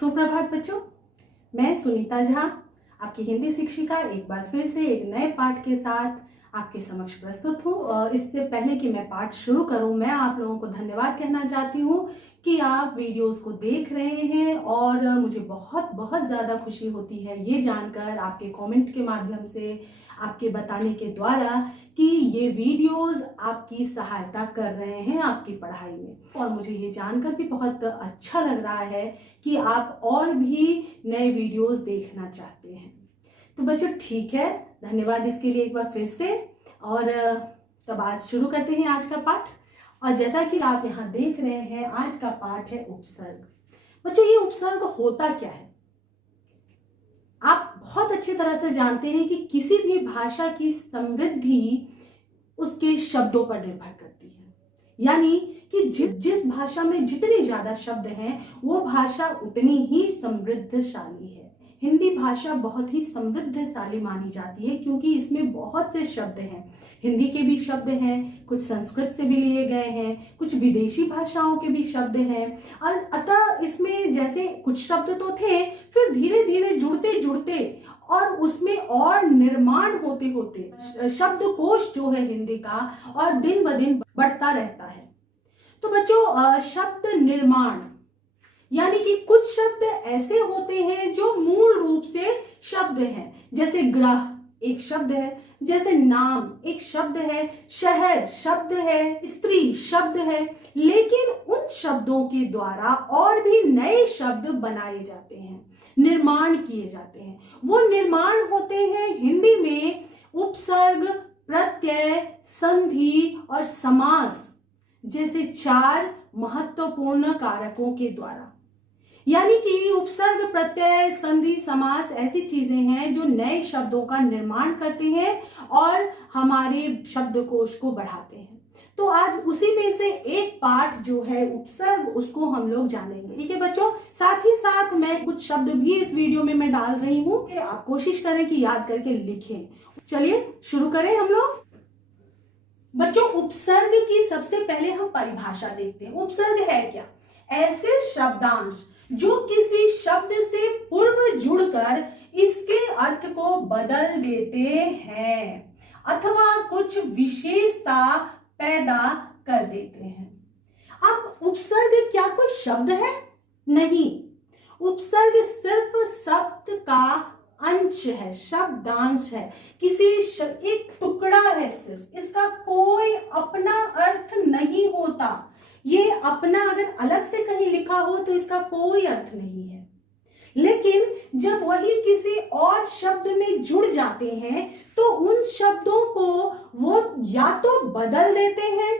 सुप्रभात बच्चों, मैं सुनीता झा आपकी हिंदी शिक्षिका एक बार फिर से एक नए पाठ के साथ आपके समक्ष प्रस्तुत हूँ। इससे पहले कि मैं पाठ शुरू करूँ, मैं आप लोगों को धन्यवाद कहना चाहती हूँ कि आप वीडियोस को देख रहे हैं और मुझे बहुत बहुत ज़्यादा खुशी होती है ये जानकर आपके कमेंट के माध्यम से, आपके बताने के द्वारा कि ये वीडियोस आपकी सहायता कर रहे हैं आपकी पढ़ाई में। और मुझे ये जानकर भी बहुत अच्छा लग रहा है कि आप और भी नए वीडियोस देखना चाहते हैं। तो बच्चों ठीक है, धन्यवाद इसके लिए एक बार फिर से। और तब आज शुरू करते हैं आज का पाठ। और जैसा कि आप यहाँ देख रहे हैं, आज का पाठ है उपसर्ग। बच्चों ये उपसर्ग होता क्या है? आप बहुत अच्छी तरह से जानते हैं कि किसी भी भाषा की समृद्धि उसके शब्दों पर निर्भर करती है। यानी कि जिस भाषा में जितने ज्यादा शब्द हैं वो भाषा उतनी ही समृद्धशाली है। हिंदी भाषा बहुत ही समृद्धशाली मानी जाती है क्योंकि इसमें बहुत से शब्द हैं। हिंदी के भी शब्द हैं, कुछ संस्कृत से भी लिए गए हैं, कुछ विदेशी भाषाओं के भी शब्द हैं। और अतः इसमें जैसे कुछ शब्द तो थे, फिर धीरे धीरे जुड़ते जुड़ते और उसमें और निर्माण होते होते शब्दकोश जो है हिंदी का और दिन ब दिन बढ़ता रहता है। तो बच्चों शब्द निर्माण यानी कि कुछ शब्द ऐसे होते हैं जो मूल रूप से शब्द हैं, जैसे ग्रह एक शब्द है, जैसे नाम एक शब्द है, शहर शब्द है, स्त्री शब्द है। लेकिन उन शब्दों के द्वारा और भी नए शब्द बनाए जाते हैं, निर्माण किए जाते हैं। वो निर्माण होते हैं हिंदी में उपसर्ग, प्रत्यय, संधि और समास जैसे 4 महत्वपूर्ण कारकों के द्वारा। यानी कि उपसर्ग, प्रत्यय, संधि, समास ऐसी चीजें हैं जो नए शब्दों का निर्माण करते हैं और हमारे शब्दकोश को बढ़ाते हैं। तो आज उसी में से एक पाठ जो है उपसर्ग, उसको हम लोग जानेंगे। ठीक है बच्चों, साथ ही साथ मैं कुछ शब्द भी इस वीडियो में मैं डाल रही हूँ, आप कोशिश करें कि याद करके लिखें। चलिए शुरू करें हम लोग। बच्चों उपसर्ग की सबसे पहले हम परिभाषा देखते हैं। उपसर्ग है क्या? ऐसे शब्दांश जो किसी शब्द से पूर्व जुड़कर इसके अर्थ को बदल देते हैं अथवा कुछ विशेषता पैदा कर देते हैं। अब उपसर्ग क्या कोई शब्द है? नहीं, उपसर्ग सिर्फ शब्द का अंश है, शब्दांश है, एक टुकड़ा है सिर्फ। इसका कोई अपना अर्थ नहीं होता। ये अपना अगर अलग से कहीं लिखा हो तो इसका कोई अर्थ नहीं है। लेकिन जब वही किसी और शब्द में जुड़ जाते हैं तो उन शब्दों को वो या तो बदल देते हैं,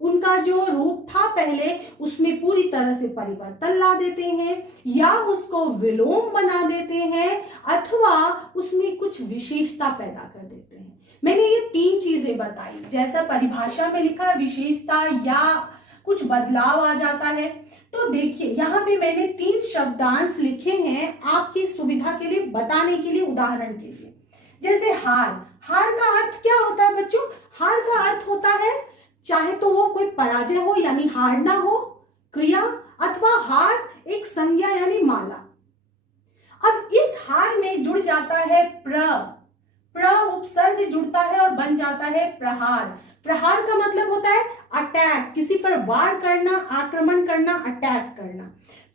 उनका जो रूप था पहले उसमें पूरी तरह से परिवर्तन ला देते हैं, या उसको विलोम बना देते हैं, अथवा उसमें कुछ विशेषता पैदा कर देते हैं। मैंने ये 3 चीजें बताई, जैसा परिभाषा में लिखा विशेषता या कुछ बदलाव आ जाता है। तो देखिए यहाँ पे मैंने 3 शब्दांश लिखे हैं आपकी सुविधा के लिए, बताने के लिए, उदाहरण के लिए। जैसे हार, हार का अर्थ क्या होता है बच्चों? हार का अर्थ होता है चाहे तो वो कोई पराजय हो यानी हारना हो क्रिया, अथवा हार एक संज्ञा यानी माला। अब इस हार में जुड़ जाता है प्र उपसर्ग जुड़ता है और बन जाता है प्रहार। प्रहार का मतलब होता है अटैक, किसी पर वार करना, आक्रमण करना, अटैक करना।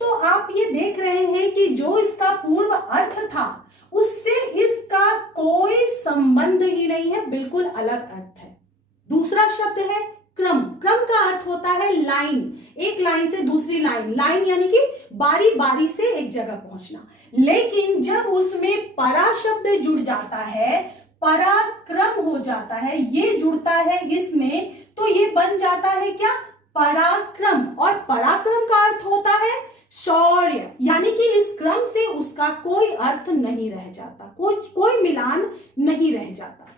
तो आप ये देख रहे हैं कि जो इसका पूर्व अर्थ था उससे इसका कोई संबंध ही नहीं है, बिल्कुल अलग अर्थ है। दूसरा शब्द है क्रम। क्रम का अर्थ होता है लाइन, एक लाइन से दूसरी लाइन, लाइन यानी कि बारी बारी से एक जगह पहुंचना। लेकिन जब उसमें परा शब्द जुड़ जाता है, पराक्रम हो जाता है, ये जुड़ता है इसमें, तो ये बन जाता है क्या? पराक्रम। और पराक्रम का अर्थ होता है शौर्य, यानी कि इस क्रम से उसका कोई अर्थ नहीं रह जाता, कोई मिलान नहीं रह जाता।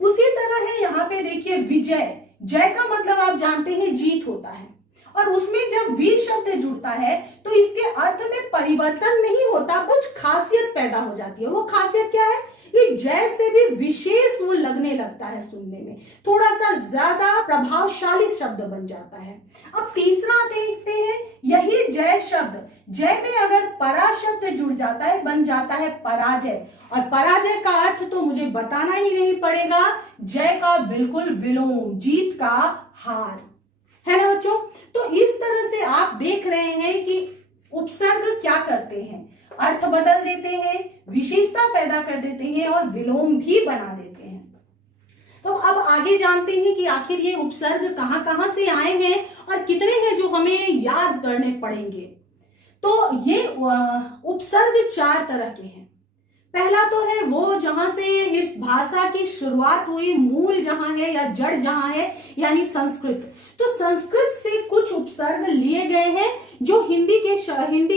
उसी तरह है यहाँ पे देखिए विजय। जय का मतलब आप जानते हैं जीत होता है, और उसमें जब वीर शब्द जुड़ता है तो इसके अर्थ में परिवर्तन नहीं होता, कुछ खासियत पैदा हो जाती है। वो खासियत क्या है ये जय से भी विशेष वो लगने लगता है, सुनने में थोड़ा सा ज्यादा प्रभावशाली शब्द बन जाता है। अब तीसरा देखते हैं, यही जय शब्द, जय में अगर परा शब्द जुड़ जाता है बन जाता है पराजय, और पराजय का अर्थ तो मुझे बताना ही नहीं पड़ेगा, जय का बिल्कुल विलोम, जीत का हार, है ना बच्चों। तो इस तरह से आप देख रहे हैं कि उपसर्ग क्या करते हैं, अर्थ बदल देते हैं, विशेषता पैदा कर देते हैं और विलोम भी बना देते हैं। तो अब आगे जानते हैं कि आखिर ये उपसर्ग कहां कहां से आए हैं और कितने हैं जो हमें याद करने पड़ेंगे। तो ये उपसर्ग 4 तरह के हैं। पहला तो है वो जहां से इस भाषा की शुरुआत हुई, मूल जहां है या जड़ जहां है, यानी संस्कृत। तो संस्कृत से कुछ उपसर्ग लिए गए हैं जो हिंदी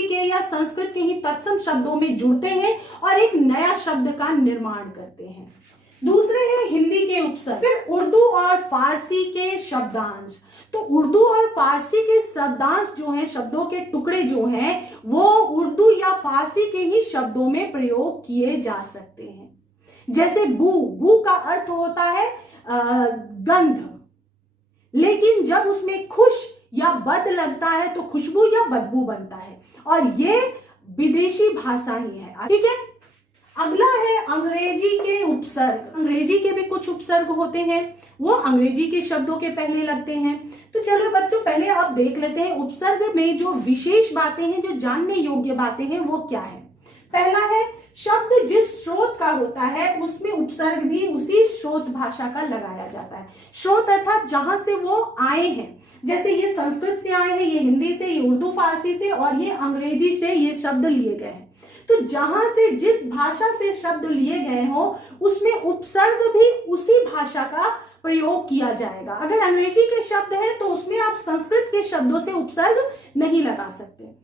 के या संस्कृत के ही तत्सम शब्दों में जुड़ते हैं और एक नया शब्द का निर्माण करते हैं। दूसरे हैं हिंदी के उपसर्ग, फिर उर्दू और फारसी के शब्दांश। तो उर्दू और फारसी के शब्दांश जो हैं, शब्दों के टुकड़े जो हैं, वो उर्दू या फारसी के ही शब्दों में प्रयोग किए जा सकते हैं। जैसे बू, बू का अर्थ होता है गंध, लेकिन जब उसमें खुश या बद लगता है तो खुशबू या बदबू बनता है, और ये विदेशी भाषा ही है, ठीक है। अगला है अंग्रेजी के उपसर्ग। अंग्रेजी के भी कुछ उपसर्ग होते हैं, वो अंग्रेजी के शब्दों के पहले लगते हैं। तो चलो बच्चों, पहले आप देख लेते हैं उपसर्ग में जो विशेष बातें हैं, जो जानने योग्य बातें हैं, वो क्या है। पहला है, शब्द जिस स्रोत का होता है उसमें उपसर्ग भी उसी स्रोत भाषा का लगाया जाता है। स्रोत अर्थात जहां से वो आए हैं, जैसे ये संस्कृत से आए हैं, ये हिंदी से, ये उर्दू फारसी से, और ये अंग्रेजी से ये शब्द लिए गए हैं। तो जहां से, जिस भाषा से शब्द लिए गए हो, उसमें उपसर्ग भी उसी भाषा का प्रयोग किया जाएगा। अगर अंग्रेजी के शब्द हैं तो उसमें आप संस्कृत के शब्दों से उपसर्ग नहीं लगा सकते।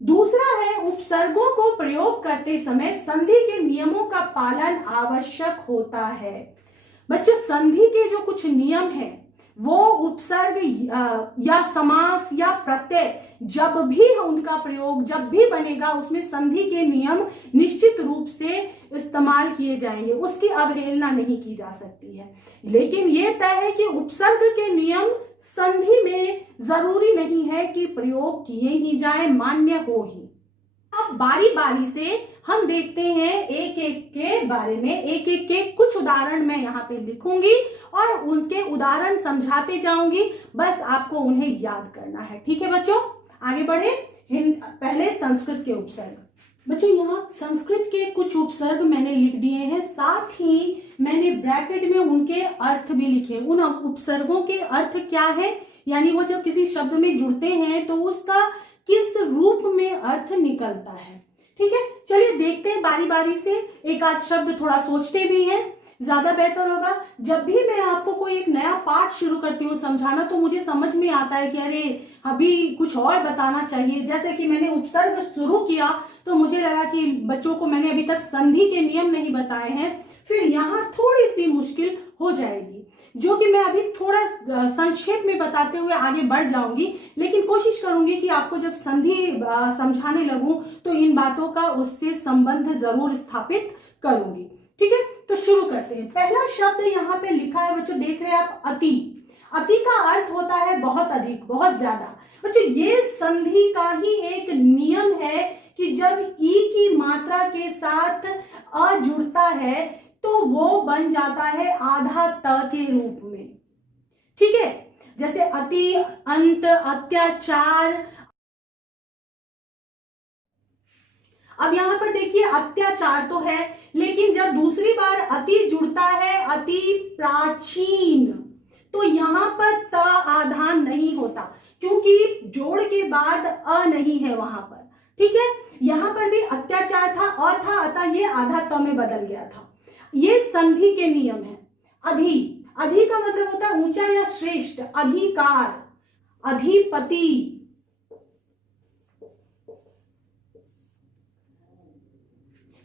दूसरा है, उपसर्गों को प्रयोग करते समय संधि के नियमों का पालन आवश्यक होता है। बच्चों, संधि के जो कुछ नियम हैं, वो उपसर्ग या समास या प्रत्यय जब भी उनका प्रयोग जब भी बनेगा, उसमें संधि के नियम निश्चित रूप से इस्तेमाल किए जाएंगे, उसकी अवहेलना नहीं की जा सकती है। लेकिन ये तय है कि उपसर्ग के नियम संधि में जरूरी नहीं है कि प्रयोग किए ही जाए, मान्य हो ही। अब बारी बारी से हम देखते हैं एक एक के बारे में, एक एक के कुछ उदाहरण मैं यहाँ पे लिखूंगी और उनके उदाहरण समझाते जाऊंगी, बस आपको उन्हें याद करना है, ठीक है बच्चों। आगे बढ़े। पहले संस्कृत के उपसर्ग। बच्चों, यहाँ संस्कृत के कुछ उपसर्ग मैंने लिख दिए हैं, साथ ही मैंने ब्रैकेट में उनके अर्थ भी लिखे। उन उपसर्गों के अर्थ क्या है, यानी वो जब किसी शब्द में जुड़ते हैं तो उसका किस रूप में अर्थ निकलता है, ठीक है। चलिए देखते हैं बारी बारी से, एक आध शब्द थोड़ा सोचते भी हैं, ज्यादा बेहतर होगा। जब भी मैं आपको कोई एक नया पाठ शुरू करती हूँ समझाना, तो मुझे समझ में आता है कि अरे अभी कुछ और बताना चाहिए। जैसे कि मैंने उपसर्ग शुरू किया तो मुझे लगा कि बच्चों को मैंने अभी तक संधि के नियम नहीं बताए हैं, फिर यहाँ थोड़ी सी मुश्किल हो जाएगी, जो कि मैं अभी थोड़ा संक्षेप में बताते हुए आगे बढ़ जाऊंगी, लेकिन कोशिश करूंगी कि आपको जब संधि समझाने लगूं तो इन बातों का उससे संबंध जरूर स्थापित करूंगी, ठीक है। तो शुरू करते हैं। पहला शब्द यहाँ पे लिखा है बच्चों, देख रहे हैं आप, अति। अति का अर्थ होता है बहुत अधिक, बहुत ज्यादा। बच्चों, ये संधि का ही एक नियम है कि जब ई की मात्रा के साथ अ जुड़ता है तो वो बन जाता है आधा त के रूप में, ठीक है। जैसे अति, अंत, अत्याचार। अब यहां पर देखिए, अत्याचार तो है, लेकिन जब दूसरी बार अति जुड़ता है, अति प्राचीन, तो यहां पर त आधान नहीं होता, क्योंकि जोड़ के बाद अ नहीं है वहां पर, ठीक है। यहां पर भी अत्याचार था, अ था, अतः ये आधा त में बदल गया था। ये संधि के नियम है। अधि, अधि का मतलब होता है ऊंचा या श्रेष्ठ, अधिकार, अधिपति।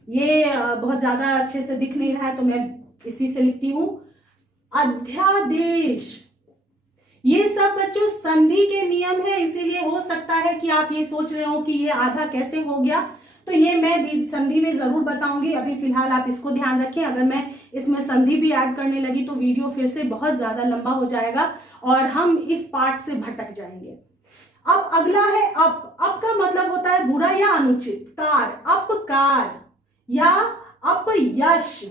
ये बहुत ज्यादा अच्छे से दिख नहीं रहा है तो मैं इसी से लिखती हूं, अध्यादेश। ये सब बच्चों संधि के नियम है, इसीलिए हो सकता है कि आप ये सोच रहे हो कि ये आधा कैसे हो गया। तो ये मैं संधि में जरूर बताऊंगी। अभी फिलहाल आप इसको ध्यान रखें, अगर मैं इसमें संधि भी ऐड करने लगी तो वीडियो फिर से बहुत ज्यादा लंबा हो जाएगा और हम इस पार्ट से भटक जाएंगे। अब अगला है अप। अप का मतलब होता है बुरा या अनुचित। कार, अपकार या अपयश।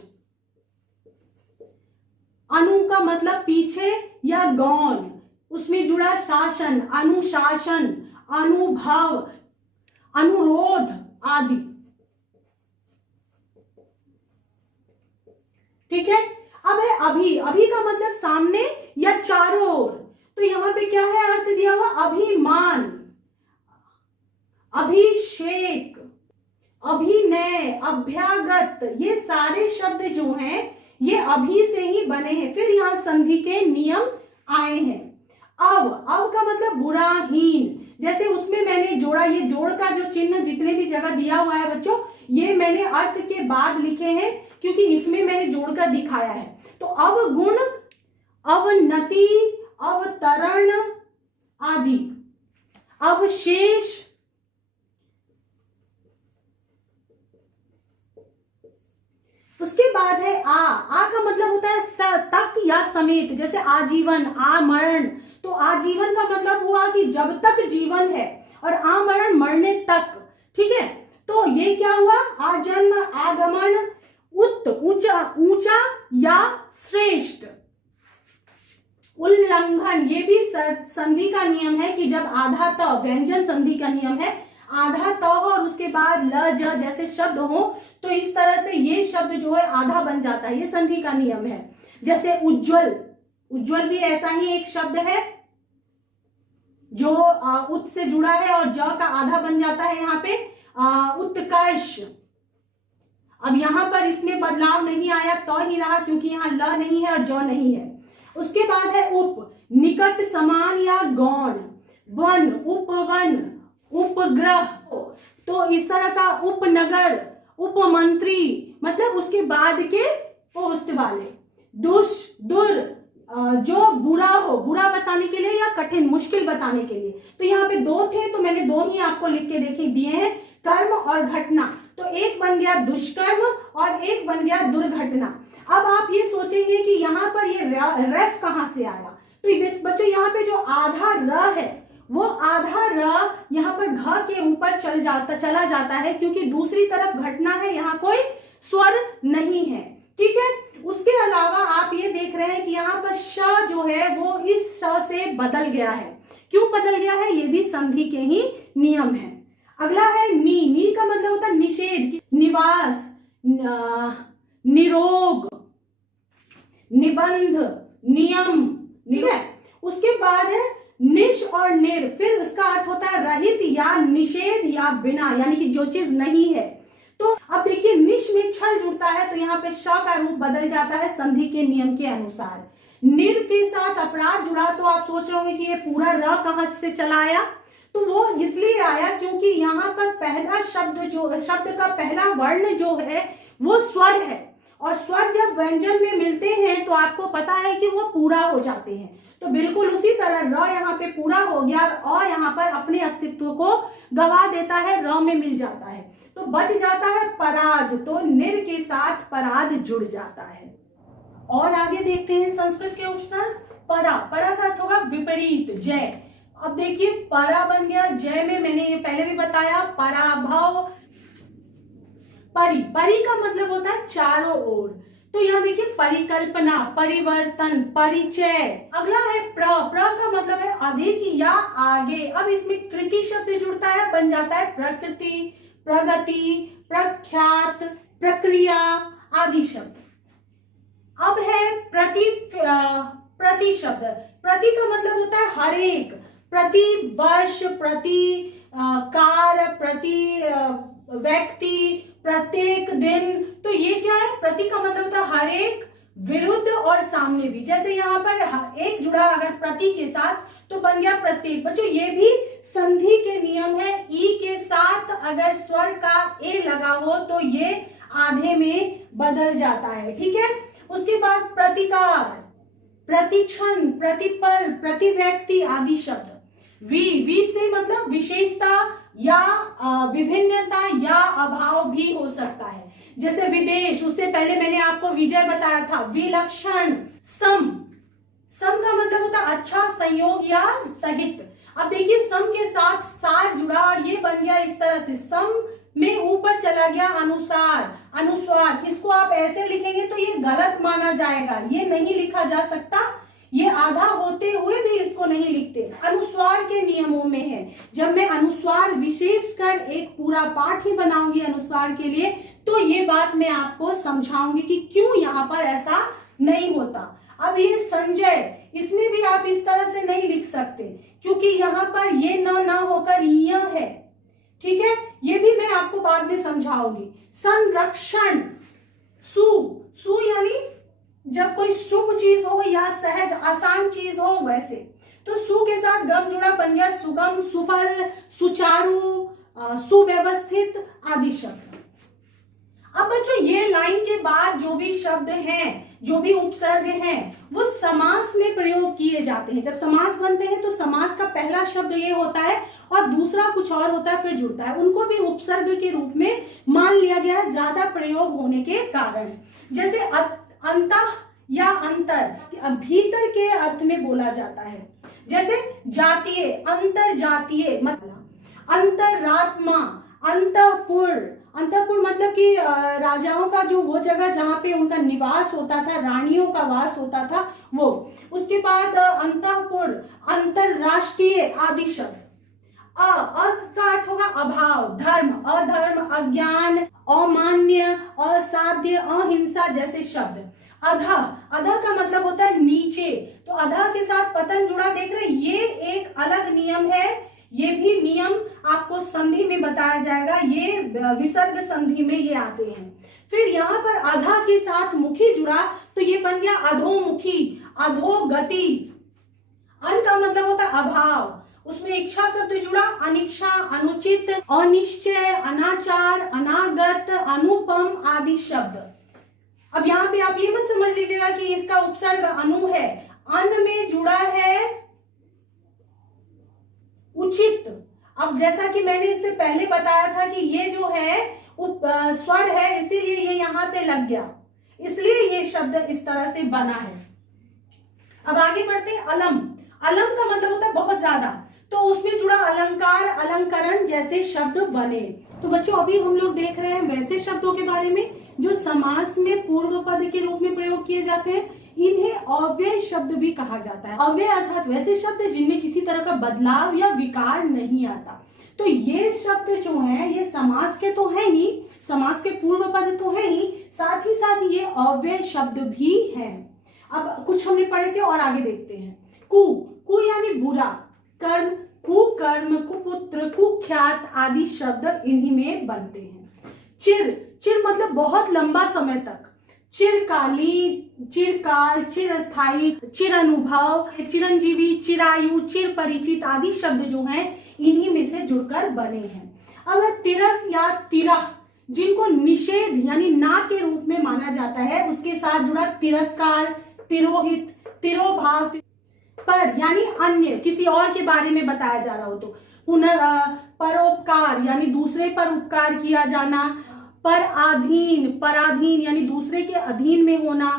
अनु का मतलब पीछे या गौण, उसमें जुड़ा शासन, अनुशासन, अनुभव, अनुरोध आदि। ठीक है। अब है अभी। अभी का मतलब सामने या चारों ओर। तो यहां पे क्या है अर्थ दिया हुआ? अभिमान, अभिषेक, अभिनय, अभ्यागत, ये सारे शब्द जो हैं ये अभी से ही बने हैं। फिर यहां संधि के नियम आए हैं। अब का मतलब बुराहीन। जैसे उसमें मैंने जोड़ा, ये जोड़ का जो चिन्ह जितने भी जगह दिया हुआ है बच्चों, ये मैंने अर्थ के बाद लिखे हैं क्योंकि इसमें मैंने जोड़ कर दिखाया है। तो अवगुण, अवनति, अवतरण आदि। अवशेष, उसके बाद है आ का मतलब होता है तक या समेत। जैसे आजीवन, आमरण। तो आजीवन का मतलब हुआ कि जब तक जीवन है, और आमरण मरने तक। ठीक है। तो ये क्या हुआ? आजन्म, आगमन, ऊंचा, ऊंचा या श्रेष्ठ। उल्लंघन, ये भी संधि का नियम है कि जब आधा त, व्यंजन संधि का नियम है, आधा त और उसके बाद ल ज जैसे शब्द हो तो इस तरह से ये शब्द जो है आधा बन जाता है। ये संधि का नियम है। जैसे उज्जवल, उज्जवल भी ऐसा ही एक शब्द है जो उत से जुड़ा है और ज का आधा बन जाता है यहाँ पे उत्कर्ष। अब यहां पर इसमें बदलाव नहीं आया, तो ही रहा क्योंकि यहाँ ल नहीं है और ज नहीं है। उसके बाद है उप, निकट, समान या गौण। वन, उपवन, उपग्रह। तो इस तरह का उपनगर, उपमंत्री, मतलब उसके बाद के पोस्ट वाले। दुष, दुर, जो बुरा हो, बुरा बताने के लिए या कठिन, मुश्किल बताने के लिए। तो यहाँ पे दो थे तो मैंने दो ही आपको लिख के दिए हैं, कर्म और घटना। तो एक बन गया दुष्कर्म और एक बन गया दुर्घटना। अब आप ये सोचेंगे कि यहाँ पर ये रेफ कहां से आया? तो बच्चों यहाँ पे जो आधा र है वो आधा र यहाँ पर घ के ऊपर चला जाता है क्योंकि दूसरी तरफ घटना है, यहाँ कोई स्वर नहीं है। ठीक है। उसके अलावा आप ये देख रहे हैं कि यहाँ पर श जो है वो इस श से बदल गया है। क्यों बदल गया है? ये भी संधि के ही नियम है। अगला है नी। नी का मतलब होता है निषेध, निवास, निरोग, निबंध, नियम। ठीक है। उसके बाद है निश और निर। फिर उसका अर्थ होता है रहित या निषेध या बिना, यानी कि जो चीज नहीं है। तो अब देखिए निश में छल जुड़ता है तो यहाँ पे श का रूप बदल जाता है संधि के नियम के अनुसार। निर के साथ अपराध जुड़ा तो आप सोच रहे होंगे कि ये पूरा र कहां से चला आया? तो वो इसलिए आया क्योंकि यहाँ पर पहला शब्द का पहला वर्ण जो है वो स्वर है, और स्वर जब व्यंजन में मिलते हैं तो आपको पता है कि वो पूरा हो जाते हैं। तो बिल्कुल उसी तरह र यहाँ पे पूरा हो गया और यहाँ पर अपने अस्तित्व को गवा देता है, र में मिल जाता है तो बच जाता है पराध। तो निर के साथ पराध जुड़ जाता है। और आगे देखते हैं संस्कृत के उपसर्ग। परा, परा का अर्थ होगा विपरीत, जय। अब देखिए परा बन गया जय में, मैंने ये पहले भी बताया, पराभव। परि, परि का मतलब होता है चारों ओर। तो यहाँ देखिए परिकल्पना, परिवर्तन, परिचय। अगला है प्र। प्र का मतलब है अधिक या आगे। अब इसमें कृति शब्द जुड़ता है, बन जाता है प्रकृति, प्रगति, प्रख्यात, प्रक्रिया आदि शब्द। अब है प्रति शब्द। प्रति का मतलब होता है हर एक, प्रति वर्ष, प्रति कार, प्रति व्यक्ति, प्रत्येक दिन। तो ये क्या है? प्रति का मतलब होता है हर एक, विरुद्ध और सामने भी। जैसे यहाँ पर एक जुड़ा अगर प्रति के साथ तो बन गया प्रत्येक। बच्चों ये भी संधि के नियम है। ई के साथ अगर स्वर का ए लगा हो तो ये आधे में बदल जाता है। ठीक है। उसके बाद प्रतिकार, प्रतिक्षण, प्रतिपल, प्रतिव्यक्ति आदि शब्द। वी से मतलब विशेषता, या विभिन्नता या अभाव भी हो सकता है। जैसे विदेश, उससे पहले मैंने आपको विजय बताया था। विलक्षण, सम, सम का मतलब होता है अच्छा, संयोग या सहित। अब देखिए सम के साथ सार जुड़ा और ये बन गया इस तरह से, सम में ऊपर चला गया अनुसार, अनुस्वार। इसको आप ऐसे लिखेंगे तो ये गलत माना जाएगा, ये नहीं लिखा जा सकता, ये आधा होते हुए भी इसको नहीं लिखते। अनुस्वार के नियमों में है, जब मैं अनुस्वार विशेषकर एक पूरा पाठ ही बनाऊंगी अनुस्वार के लिए, तो ये बात मैं आपको समझाऊंगी कि क्यों यहाँ पर ऐसा नहीं होता। अब ये संजय, इसमें भी आप इस तरह से नहीं लिख सकते, क्योंकि यहाँ पर ये न होकर यह है, ठीक है, ये भी मैं आपको बाद में समझाऊंगी। संरक्षण, सु, सु यानी जब कोई शुभ चीज हो या सहज आसान चीज हो वैसे, तो सु के साथ गम जुड़ा बन गया सुगम, सुफल, सुचारू, सुव्यवस्थित आदि शब्द। अब बच्चों ये लाइन के बाद जो भी शब्द हैं, जो भी उपसर्ग हैं, वो समास में प्रयोग किए जाते हैं। जब समास बनते हैं तो समास का पहला शब्द ये होता है और दूसरा कुछ और होता है, फिर जुड़ता है। उनको भी उपसर्ग के रूप में मान लिया गया है, ज्यादा प्रयोग होने के कारण। जैसे अंतः या अंतर, भीतर के अर्थ में बोला जाता है। जैसे जातीय, अंतर जातीय मतलब, अंतरात्मा, अंतःपुर, अंतःपुर मतलब कि राजाओं का जो वो जगह जहाँ पे उनका निवास होता था, रानियों का वास होता था वो। उसके बाद अंतःपुर, अंतरराष्ट्रीय आदि शब्द। का अर्थ होगा अभाव, धर्म, अधर्म, अज्ञान, अमान्य, असाध्य, अहिंसा जैसे शब्द। अधः, अधः का मतलब होता है नीचे, तो अधः के साथ पतन जुड़ा, देख रहे, ये एक अलग नियम है। ये भी नियम आपको संधि में बताया जाएगा, ये विसर्ग संधि में ये आते हैं। फिर यहाँ पर अधा के साथ मुखी जुड़ा तो ये बन गया अधोमुखी, अधोगति। अन का मतलब होता है अभाव, उसमें इच्छा शब्द जुड़ा, अनिच्छा, अनुचित, अनिश्चय, अनाचार, अनागत, अनुपम आदि शब्द। अब यहाँ पे आप ये मत समझ लीजिएगा कि इसका उपसर्ग अनु है, अन में जुड़ा है उचित। अब जैसा कि मैंने इससे पहले बताया था कि ये जो है स्वर है, इसीलिए ये यहाँ पे लग गया, इसलिए ये शब्द इस तरह से बना है। अब आगे बढ़ते हैं। अलम, अलम का मतलब होता है बहुत ज्यादा, तो उसमें जुड़ा अलंकार, अलंकरण जैसे शब्द बने। तो बच्चों अभी हम लोग देख रहे हैं वैसे शब्दों के बारे में जो समास में पूर्व पद के रूप में प्रयोग किए जाते हैं। इन्हें अव्यय शब्द भी कहा जाता है। अव्यय अर्थात वैसे शब्द जिनमें किसी तरह का बदलाव या विकार नहीं आता। तो ये शब्द जो है ये समास के तो है ही, समास के पूर्व पद तो है ही, साथ ही साथ ये अव्यय शब्द भी हैं। अब कुछ हमने पढ़े थे और आगे देखते हैं। कु, कु यानी बुरा, कर्म, कुकर्म, कुपुत्र, कुख्यात आदि शब्द इन्हीं में बनते हैं। चिर, चिर मतलब बहुत लंबा समय तक, चिरकाली, चिरकाल, चिरस्थायी, चिर अनुभव, चिरंजीवी, चिरायु, चिर परिचित आदि शब्द जो हैं इन्हीं में से जुड़कर बने हैं। अब तिरस या तिरा, जिनको निषेध यानी ना के रूप में माना जाता है, उसके साथ जुड़ा तिरस्कार, तिरोहित, तिरोभाव, पर यानी अन्य, किसी और के बारे में बताया जा रहा हो तो। परोपकार यानी दूसरे पर उपकार किया जाना। पराधीन, पराधीन यानी दूसरे के अधीन में होना।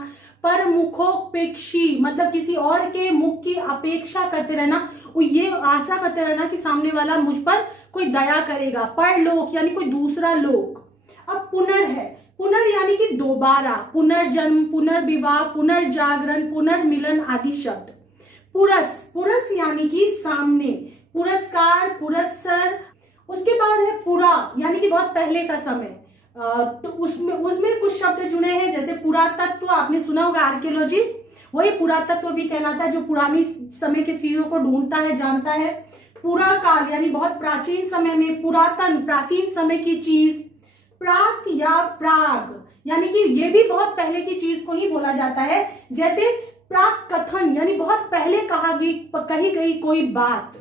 पर मुखोपेक्षी मतलब किसी और के मुख की अपेक्षा करते रहना, ये आशा करते रहना कि सामने वाला मुझ पर कोई दया करेगा। परलोक यानी कोई दूसरा लोक। अब पुनर है, पुनर यानी कि दोबारा, पुनर्जन्म, पुनर्विवाह, पुनर्जागरण, पुनर्मिलन आदि शब्द। पुरस, पुरस यानी कि सामने, पुरस्कार, पुरस्सर। उसके बाद है पुरा यानी कि बहुत पहले का समय। तो उसमें कुछ शब्द जुड़े हैं, जैसे पुरातत्व, आपने सुना होगा आर्कियोलॉजी, वही पुरातत्व भी कहलाता है, जो पुरानी समय के चीजों को ढूंढता है, जानता है। पुरा काल यानी बहुत प्राचीन समय में, पुरातन प्राचीन समय की चीज। प्राक या प्राग यानी कि ये भी बहुत पहले की चीज को ही बोला जाता है, जैसे प्राक कथन यानी बहुत पहले कही गई कोई बात।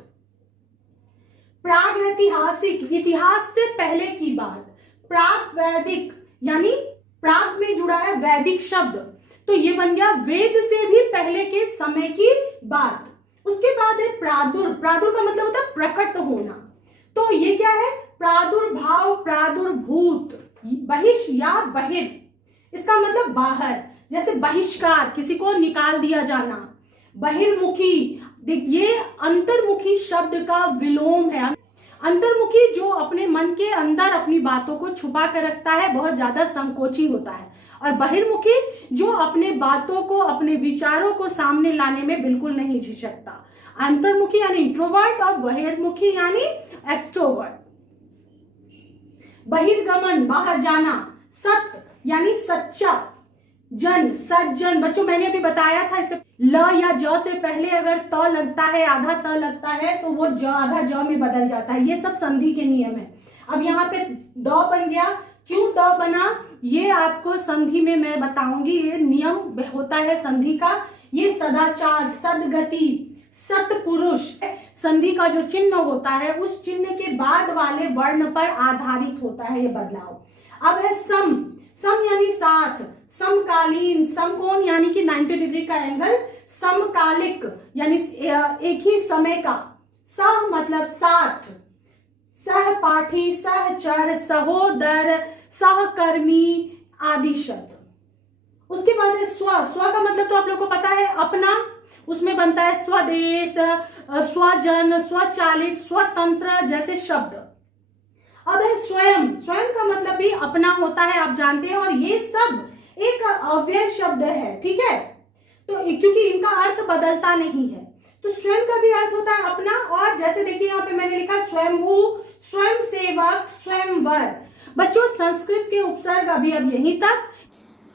प्राग ऐतिहासिक, इतिहास से पहले की बात। प्राग वैदिक यानी प्राग में जुड़ा है वैदिक शब्द, तो ये बन गया वेद से भी पहले के समय की बात। उसके बाद है प्रादुर, प्रादुर का मतलब होता है प्रकट होना। तो ये क्या है? प्रादुर्भाव, प्रादुर्भूत, बहिष या बहिर, इसका मतलब बाहर, जैसे बहिष्कार, किसी को निकाल दिया जाना। बहिर्मुखी, ये अंतर्मुखी शब्द का विलोम है। अंतर्मुखी जो अपने मन के अंदर अपनी बातों को छुपा कर रखता है, बहुत ज्यादा संकोची होता है। और बहिर्मुखी जो अपने बातों को, अपने विचारों को सामने लाने में बिल्कुल नहीं झिझकता। अंतर्मुखी यानी इंट्रोवर्ट और बहिर्मुखी यानी एक्सट्रोवर्ट। बहिर्गमन, बाहर जाना। सत्य यानी सच्चा। जन, सज्जन, बच्चों मैंने अभी बताया था इससे, ल या ज से पहले अगर त लगता है, आधा त लगता है, तो वो ज आधा ज में बदल जाता है। ये सब संधि के नियम है। अब यहाँ पे द बन गया, क्यों द बना ये आपको संधि में मैं बताऊंगी। ये नियम होता है संधि का। ये सदाचार, सदगति, सत्पुरुष, संधि का जो चिन्ह होता है उस चिन्ह के बाद वाले वर्ण पर आधारित होता है ये बदलाव। अब है सम, सम यानी साथ, समकालीन, समकोण यानी कि 90 डिग्री का एंगल, समकालिक यानी एक ही समय का, सह मतलब साथ, सहपाठी, सहचर, सहोदर, सहकर्मी आदि शब्द। उसके बाद है स्व, स्व का मतलब तो आप लोगों को पता है, अपना, उसमें बनता है स्वदेश, स्वजन, स्वचालित, स्वतंत्र जैसे शब्द। अब है स्वयं, स्वयं का मतलब भी अपना होता है, आप जानते हैं, और ये सब एक अव्यय शब्द है, ठीक है। तो क्योंकि इनका अर्थ बदलता नहीं है, तो स्वयं का भी अर्थ होता है अपना। और जैसे देखिए यहाँ पे मैंने लिखा स्वयंभू, स्वयं सेवक, स्वयंवर। बच्चों संस्कृत के उपसर्ग अभी अब यहीं तक।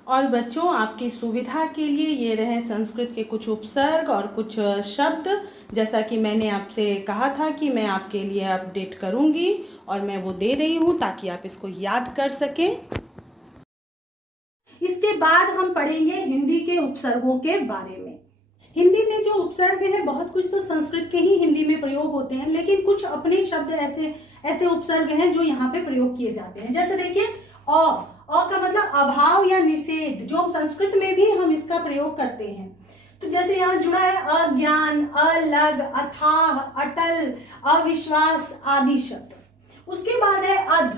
और बच्चों आपकी सुविधा के लिए ये रहे संस्कृत के कुछ उपसर्ग और कुछ शब्द, जैसा कि मैंने आपसे कहा था कि मैं आपके लिए अपडेट करूंगी और मैं वो दे रही हूँ ताकि आप इसको याद कर सकें। इसके बाद हम पढ़ेंगे हिंदी के उपसर्गों के बारे में। हिंदी में जो उपसर्ग है, बहुत कुछ तो संस्कृत के ही हिंदी में प्रयोग होते हैं, लेकिन कुछ अपने शब्द ऐसे उपसर्ग हैं जो यहाँ पे प्रयोग किए जाते हैं। जैसे देखिए अ का मतलब अभाव या निषेध, जो संस्कृत में भी हम इसका प्रयोग करते हैं। तो जैसे यहाँ जुड़ा है अज्ञान, अलग, अथाह, अटल, अविश्वास आदि शब्द। उसके बाद है अध,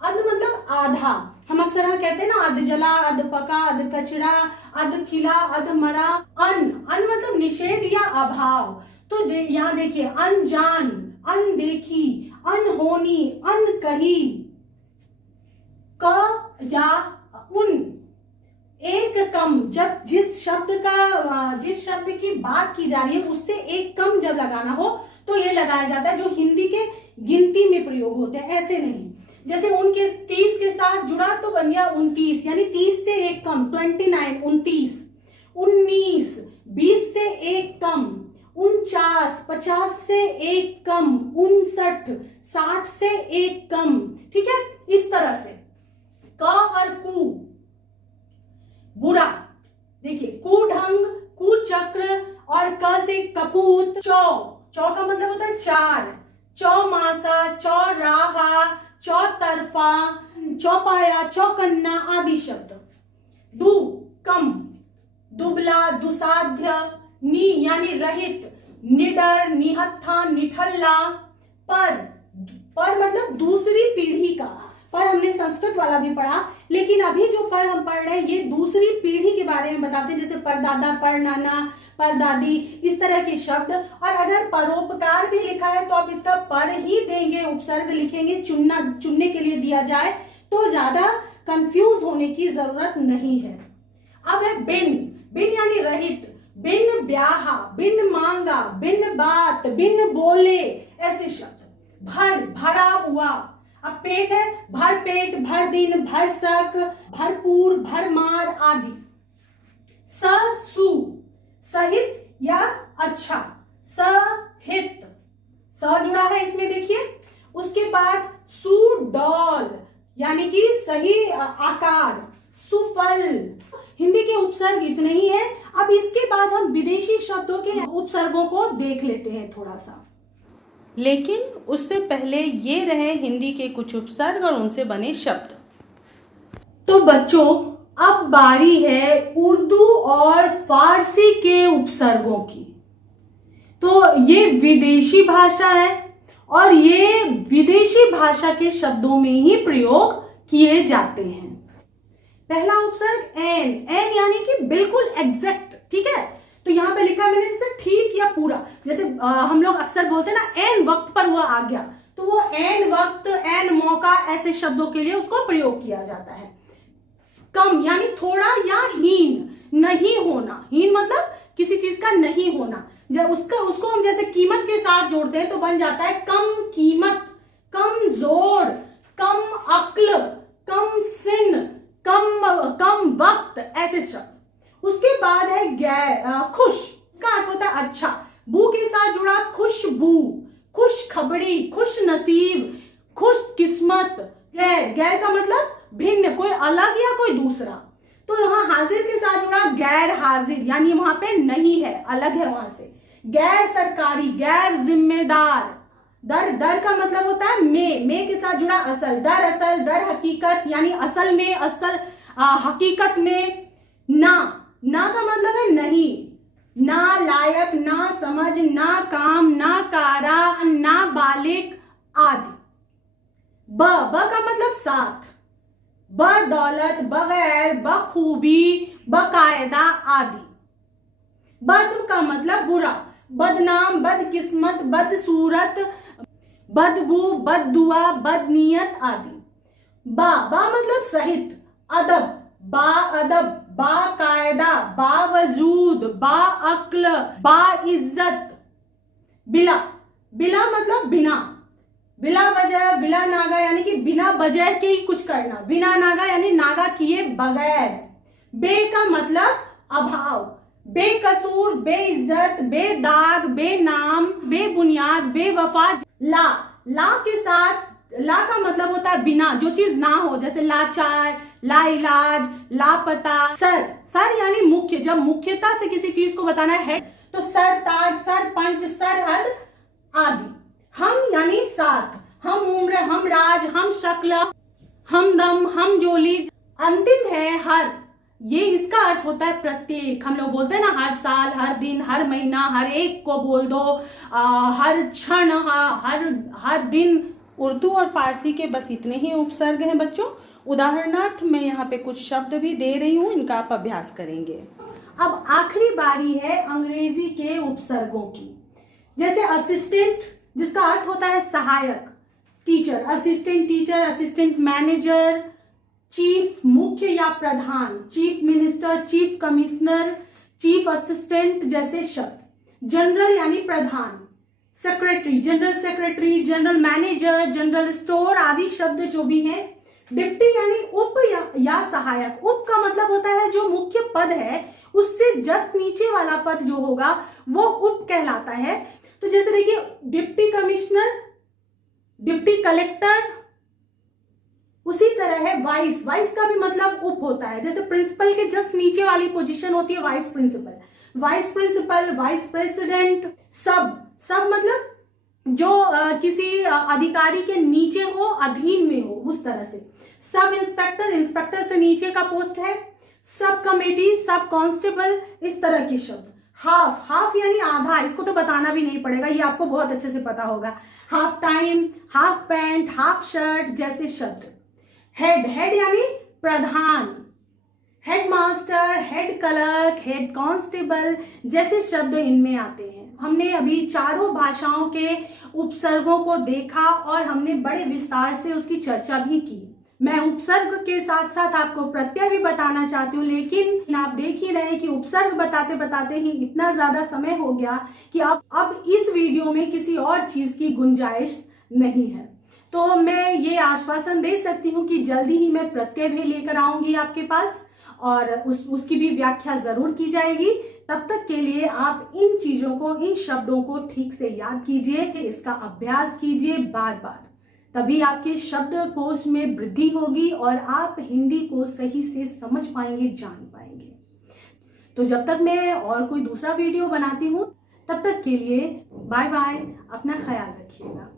अध मतलब आधा। हम अक्सर कहते हैं ना, अध जला, अध पका, अध कचरा, अध खिला, अध मरा। अन, अन मतलब निषेध या अभाव। तो यहाँ देखिए अनजान, अनदेखी, अनहोनी, अनकही। क या उन, एक कम, जब जिस शब्द की बात की जा रही है उससे एक कम जब लगाना हो तो ये लगाया जाता है, जो हिंदी के गिनती में प्रयोग होते हैं, ऐसे नहीं। जैसे उनके 30 के साथ जुड़ा तो बन गया 29, यानी 30 से एक कम, 29, 29, 19, 20 से एक कम, 49, 50 से एक कम, 59, 60 से एक कम, ठीक है। इस तरह से क और कु, बुरा, देखिए कुढंग, कुचक्र, और क से कपूत। चौ, चौ का मतलब होता है चार, चौमासा, चौराहा, चौतरफा, चौपाया, चौकन्ना आदि शब्द। दु, कम, दुबला, दुसाध्य। नी यानी रहित, निडर, निहत्था, निठल्ला। पर मतलब दूसरी पीढ़ी का। पर हमने संस्कृत वाला भी पढ़ा, लेकिन अभी जो पर हम पढ़ रहे हैं ये दूसरी पीढ़ी के बारे में बताते हैं, जैसे परदादा, परनाना, परदादी, इस तरह के शब्द। और अगर परोपकार भी लिखा है तो आप इसका पर ही देंगे, उपसर्ग लिखेंगे, चुनने के लिए दिया जाए तो ज्यादा कंफ्यूज होने की जरूरत नहीं है। अब है बिन, बिन यानी रहित, बिन ब्याहा, बिन मांगा, बिन बात, बिन बोले, ऐसे शब्द। भर, भरा हुआ। अब पेट है, भर पेट, भर दिन, भरसक, भरपूर, भरमार आदि। सु, सहित या अच्छा, सहित, स जुड़ा है इसमें देखिए। उसके बाद सुडौल यानी कि सही आकार, सुफल। हिंदी के उपसर्ग इतने ही है। अब इसके बाद हम विदेशी शब्दों के उपसर्गों को देख लेते हैं थोड़ा सा, लेकिन उससे पहले ये रहे हिंदी के कुछ उपसर्ग और उनसे बने शब्द। तो बच्चों अब बारी है उर्दू और फारसी के उपसर्गों की। तो ये विदेशी भाषा है और ये विदेशी भाषा के शब्दों में ही प्रयोग किए जाते हैं। पहला उपसर्ग एन, एन यानी कि बिल्कुल एग्जैक्ट, ठीक है। तो यहाँ पे लिखा है मैंने जैसे ठीक या पूरा, जैसे हम लोग अक्सर बोलते हैं ना एन वक्त पर वह आ गया, तो वो एन वक्त, एन मौका, ऐसे शब्दों के लिए उसको प्रयोग किया जाता है। कम यानी थोड़ा या हीन, नहीं होना, हीन मतलब किसी चीज का नहीं होना, जब उसको हम जैसे कीमत के साथ जोड़ते हैं तो बन जाता है कम कीमत, कम जोर, कम अक्ल, कम सिन, कम वक्त, ऐसे शब्द। उसके बाद है गैर, खुश का अर्थ होता है अच्छा, बू के साथ जुड़ा खुशबू, खुश खबरी, खुश नसीब, खुश किस्मत। गैर, गैर का मतलब भिन्न, कोई अलग या कोई दूसरा। तो यहाँ हाजिर के साथ जुड़ा गैर हाजिर, यानी वहां पे नहीं है, अलग है वहां से। गैर सरकारी, गैर जिम्मेदार। दर, दर का मतलब होता है में के साथ जुड़ा असल, दर असल, दर हकीकत, यानी असल में, असल हकीकत में। ना, ना का मतलब है नहीं, ना लायक, ना समझ, ना काम, ना कारा, ना बालिक आदि। ब, ब का मतलब साथ, बदौलत, बगैर, बखूबी, बकायदा आदि। बद का मतलब बुरा, बदनाम, बदकिस्मत, बदसूरत, बदबू, बददुआ, बदनीयत आदि। बा, बा मतलब सहित, अदब, बा अदब, बाकायदा, बावजूद, बाअक्ल, बाइज्जत। बिला, बिला मतलब बिना, बिला वजह, बिला नागा यानी कि बिना वजह के ही कुछ करना, बिना नागा यानी नागा किए बगैर। बे का मतलब अभाव, बेकसूर, बेइज्जत, बेदाग, बेनाम, बेबुनियाद, बेवफा। ला, ला के साथ, ला का मतलब होता है बिना, जो चीज ना हो, जैसे लाचार, लाइलाज, लापता। सर, सर यानी मुख्य, जब मुख्यता से किसी चीज को बताना है तो सरताज, सरपंच, सरहद आदि। हम यानी साथ, हम उम्र, हम राज, हम शक्ल, हमदम, हम जोली। अंतिम है हर, ये इसका अर्थ होता है प्रत्येक। हम लोग बोलते हैं ना हर साल, हर दिन, हर महीना, हर एक को बोल दो, हर क्षण, हर दिन। उर्दू और फारसी के बस इतने ही उपसर्ग हैं बच्चों। उदाहरणार्थ मैं यहाँ पे कुछ शब्द भी दे रही हूँ, इनका आप अभ्यास करेंगे। अब आखिरी बारी है अंग्रेजी के उपसर्गों की। जैसे असिस्टेंट, जिसका अर्थ होता है सहायक, teacher, assistant teacher, assistant manager. Chief, मुख्य या प्रधान, chief minister, chief commissioner, chief assistant जैसे शब्द। जनरल यानी प्रधान, secretary, general secretary, general manager, general store आदि शब्द जो भी हैं। डिप्टी यानी उप या सहायक। उप का मतलब होता है जो मुख्य पद है उससे जस्ट नीचे वाला पद जो होगा वो उप कहलाता है। तो जैसे देखिए डिप्टी कमिश्नर, डिप्टी कलेक्टर, उसी तरह है वाइस, वाइस का भी मतलब उप होता है। जैसे प्रिंसिपल के जस्ट नीचे वाली पोजीशन होती है vice principal, vice principal, vice president. सब, सब मतलब जो किसी अधिकारी के नीचे हो, अधीन में हो, उस तरह से। सब इंस्पेक्टर, इंस्पेक्टर से नीचे का पोस्ट है। सब कमेटी, सब कांस्टेबल, इस तरह के शब्द। हाफ, हाफ यानी आधा, इसको तो बताना भी नहीं पड़ेगा, ये आपको बहुत अच्छे से पता होगा। Half time, half pant, half shirt जैसे शब्द। हेड, हेड यानी प्रधान, headmaster, head clerk, head constable जैसे शब्द इनमें आते हैं। हमने अभी चारों भाषाओं के उपसर्गों को देखा और हमने बड़े विस्तार से उसकी चर्चा भी की। मैं उपसर्ग के साथ साथ आपको प्रत्यय भी बताना चाहती हूँ, लेकिन आप देख ही रहे कि उपसर्ग बताते बताते ही इतना ज्यादा समय हो गया कि अब इस वीडियो में किसी और चीज की गुंजाइश नहीं है। तो मैं ये आश्वासन दे सकती हूँ कि जल्दी ही मैं प्रत्यय भी लेकर आऊंगी आपके पास और उसकी भी व्याख्या जरूर की जाएगी। तब तक के लिए आप इन चीजों को, इन शब्दों को ठीक से याद कीजिए, इसका अभ्यास कीजिए बार बार, तभी आपके शब्दकोश में वृद्धि होगी और आप हिंदी को सही से समझ पाएंगे, जान पाएंगे। तो जब तक मैं और कोई दूसरा वीडियो बनाती हूँ तब तक के लिए बाय बाय, अपना ख्याल रखिएगा।